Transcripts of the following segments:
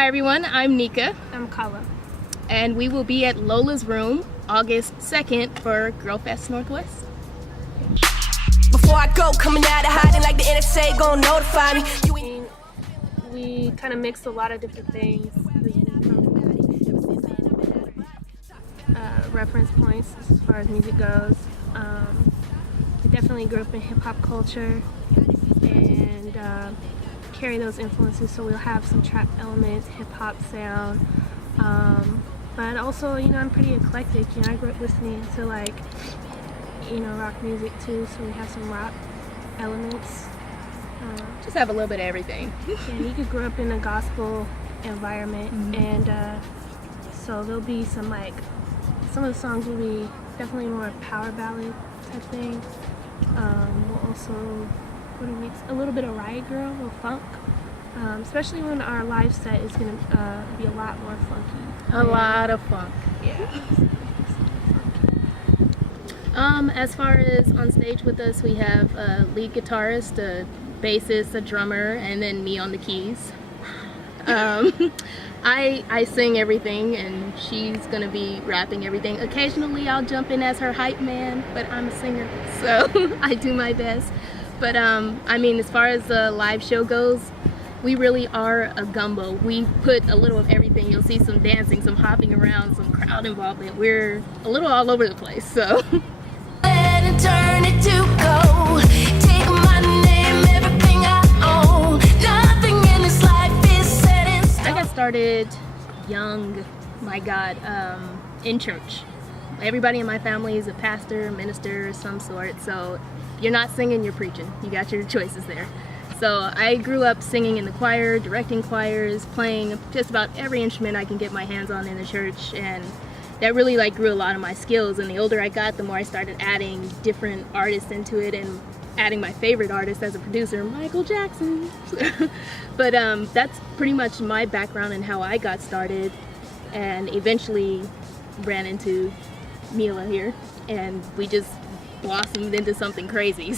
Hi everyone, I'm Neka. I'm Kahlo. And we will be at Lola's Room August 2nd for Girl Fest Northwest. Before I go, coming out of hiding like the NSA gon' notify me. We kind of mixed a lot of different things. Reference points as far as music goes. We definitely grew up in hip-hop culture and carry those influences, so we'll have some trap elements, hip-hop sound, but also, I'm pretty eclectic. I grew up listening to rock music too, so we have some rock elements. Just have a little bit of everything. And you could grow up in a gospel environment, and so there'll be some of the songs will be definitely more power ballad type thing. We'll also mix a little bit of Riot Girl, a little funk, especially when our live set is going to be a lot more funky. A lot of funk. Yeah. As far as on stage with us, we have a lead guitarist, a bassist, a drummer, and then me on the keys. I sing everything, and she's gonna be rapping everything. Occasionally I'll jump in as her hype man, but I'm a singer, so I do my best. But as far as the live show goes, we really are a gumbo. We put a little of everything. You'll see some dancing, some hopping around, some crowd involvement. We're a little all over the place, so. Turn it to gold. Take my name, everything I own. Nothing in this life is set in stone. I got started young, my God, in church. Everybody in my family is a pastor, minister of some sort, so if you're not singing, you're preaching. You got your choices there. So I grew up singing in the choir, directing choirs, playing just about every instrument I can get my hands on in the church, and that really grew a lot of my skills. And the older I got, the more I started adding different artists into it and adding my favorite artist as a producer, Michael Jackson. But that's pretty much my background and how I got started, and eventually ran into Mila here, and we just blossomed into something crazy.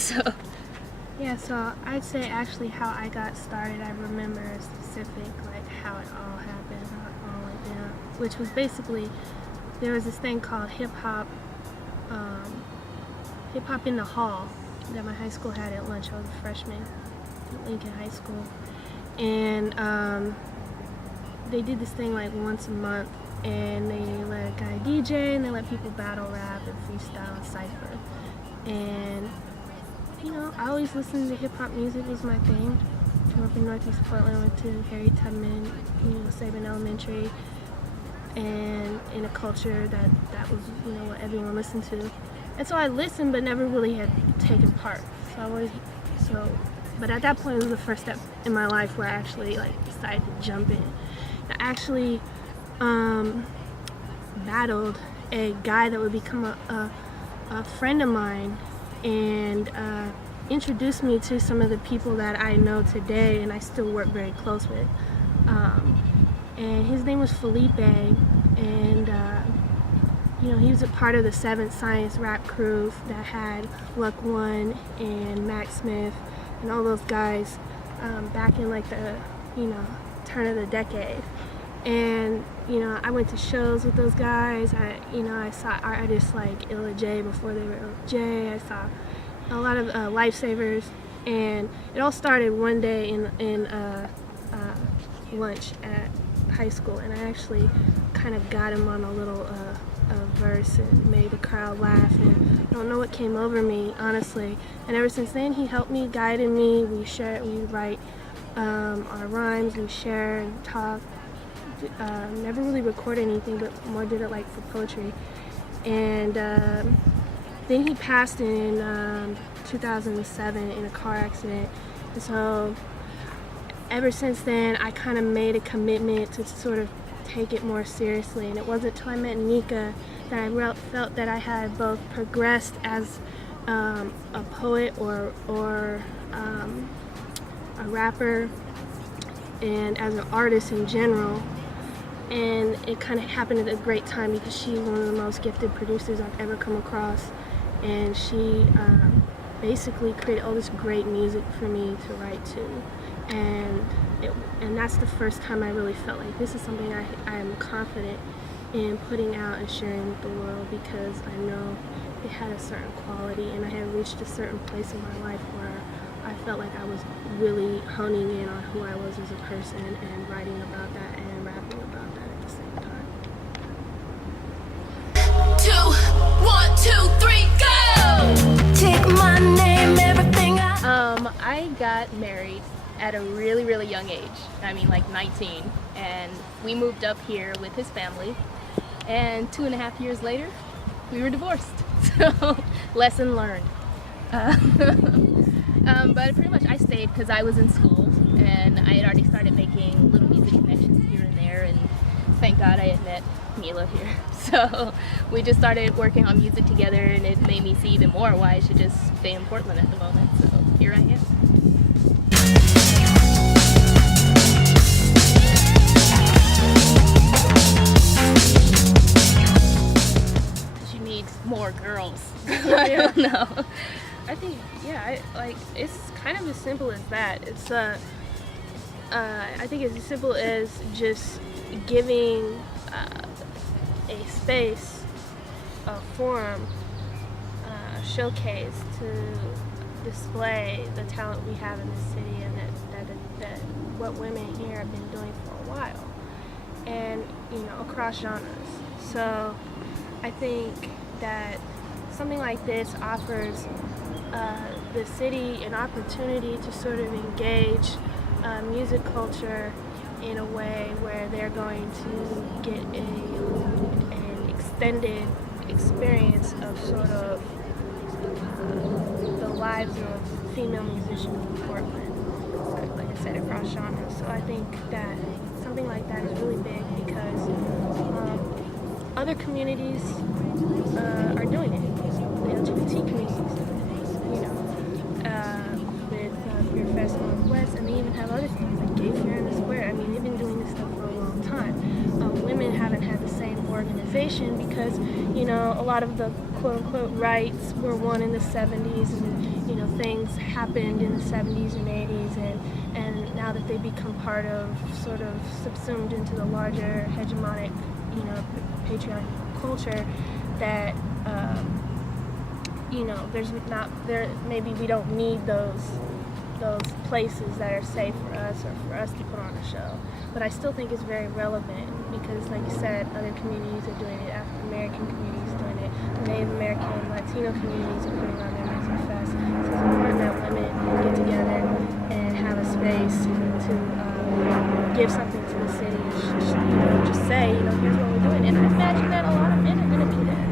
Yeah, so I'd say actually how I got started, I remember specific how it all happened, how it all went down, which was basically, there was this thing called hip hop in the hall that my high school had at lunch. I was a freshman at Lincoln High School, and they did this thing once a month, and they let a guy DJ and they let people battle rap and freestyle and cypher. And I always listened to hip hop music, was my thing. Grew up in Northeast Portland, went to Harry Tubman, Sabin Elementary, and in a culture that was what everyone listened to. And so I listened but never really had taken part. But at that point it was the first step in my life where I actually decided to jump in. I actually battled a guy that would become a friend of mine, and introduced me to some of the people that I know today and I still work very close with. And his name was Felipe, and he was a part of the Seventh Science rap crew that had Luck One and Mac Smith and all those guys back in the turn of the decade. And I went to shows with those guys. I saw artists like Illa J before they were Illa J. I saw a lot of Lifesavers, and it all started one day in lunch at high school, and I actually kind of got him on a little verse and made the crowd laugh, and I don't know what came over me, honestly. And ever since then, he helped me, guided me. We write our rhymes, we share and talk. Never really recorded anything, but more did it for poetry. And then he passed in 2007 in a car accident, and so ever since then I kind of made a commitment to sort of take it more seriously. And it wasn't until I met Neka that I felt that I had both progressed as a poet or a rapper and as an artist in general. And it kind of happened at a great time because she's one of the most gifted producers I've ever come across, and she basically created all this great music for me to write to, and that's the first time I really felt like this is something I am confident in putting out and sharing with the world, because I know it had a certain quality and I had reached a certain place in my life where I felt like I was really honing in on who I was as a person and writing about that and rapping about that at the same time. 2, 1, 2, 3, go! Take my name, everything I got married at a really, really young age. I mean, like 19. And we moved up here with his family. And 2.5 years later, we were divorced. So, lesson learned. But pretty much I stayed because I was in school and I had already started making little music connections here and there, and thank God I had met Mila here. So we just started working on music together, and it made me see even more why I should just stay in Portland at the moment. So here I am. She needs more girls. I don't know. I think, yeah, it's kind of as simple as that. It's I think it's as simple as just giving a space, a forum, a showcase to display the talent we have in the city, and that what women here have been doing for a while, and across genres. So I think that something like this offers the city an opportunity to sort of engage music culture in a way where they're going to get an extended experience of sort of the lives of female musicians in Portland, like I said, across genres. So I think that something like that is really big, because other communities are doing it. The LGBT communities are doing it. With Beer Fest Northwest, and they even have other things like Gay Fair in the Square. I mean, they've been doing this stuff for a long time. Women haven't had the same organization because, a lot of the quote-unquote rights were won in the 70s, and, things happened in the 70s and 80s, and now that they become part of, sort of subsumed into the larger hegemonic, patriarchal culture, that maybe we don't need those places that are safe for us, or for us to put on a show. But I still think it's very relevant, because like you said, other communities are doing it, African American communities are doing it, Native American, Latino communities are putting on their music fest. So it's important that women get together and have a space to give something to the city, just say, here's what we're doing. And I imagine that a lot of men are going to be there,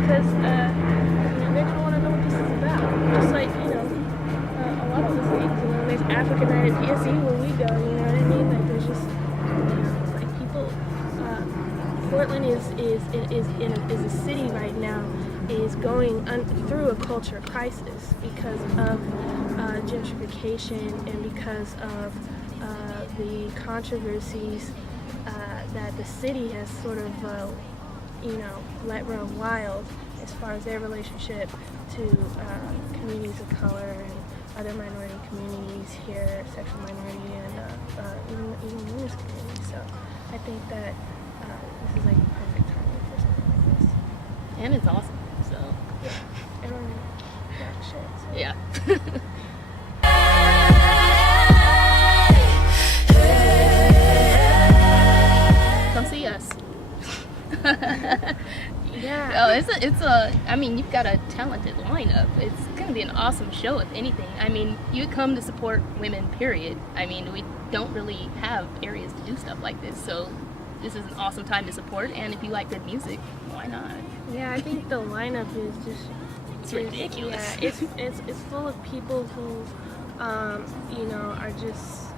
because they're going to want to know what this is about. Just like, a lot of the things, there's African night at PSE where we go, you know what I mean? Like, there's just, like, people, Portland is a city right now, is going through a culture crisis because of gentrification, and because of the controversies that the city has sort of, let run wild as far as their relationship to communities of color and other minority communities here, sexual minority, and even women's communities. So I think that this is like the perfect time for something like this. And it's awesome. So yeah, everyone got shit. So. Yeah. Come see us. Yeah. Oh, I mean, you've got a talented lineup. It's gonna be an awesome show, if anything. I mean, you come to support women, period. I mean, we don't really have areas to do stuff like this, so this is an awesome time to support, and if you like good music, why not? Yeah, I think the lineup is just... It's ridiculous. Yeah, it's full of people who, are just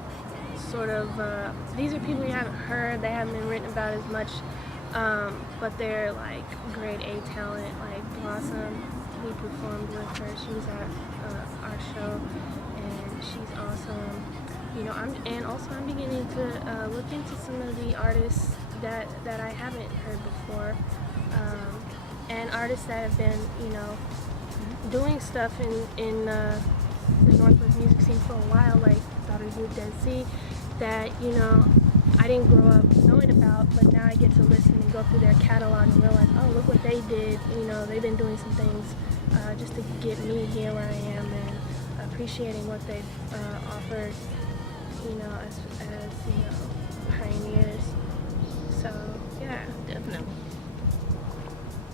sort of... these are people you haven't heard, they haven't been written about as much, but they're like grade A talent, like Blossom. We performed with her. She was at our show, and she's awesome. I'm beginning to look into some of the artists that I haven't heard before, and artists that have been, doing stuff in the Northwest music scene for a while, like Daughters of Dead Sea, that, you know, I didn't grow up knowing about, but now I get to listen and go through their catalog and realize, oh, look what they did. You know, they've been doing some things just to get me here where I am, and appreciating what they've offered, you know, as you know, pioneers. So yeah, Definitely.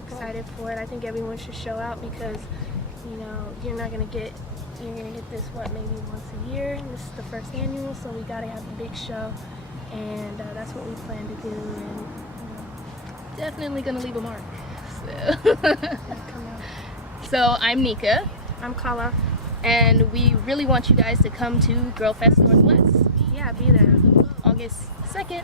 excited for it. I think everyone should show out because, you know, you're gonna get this maybe once a year, and this is the first annual, so we gotta have a big show, and that's what we plan to do. And Definitely gonna leave a mark. come out. So I'm Neka, I'm Kahlo. and we really want you guys to come to Girl Fest Northwest, Yeah, be there. August 2nd.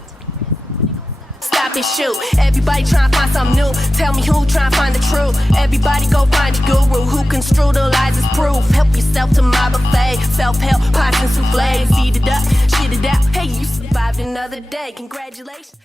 Stop and shoot. Everybody try to find something new. Tell me who try to find the truth. Everybody go find your guru who construe the lies as proof. Help yourself to my buffet. Self-help, pots and souffles. Eat it up, shit it out. Hey, you survived another day. Congratulations.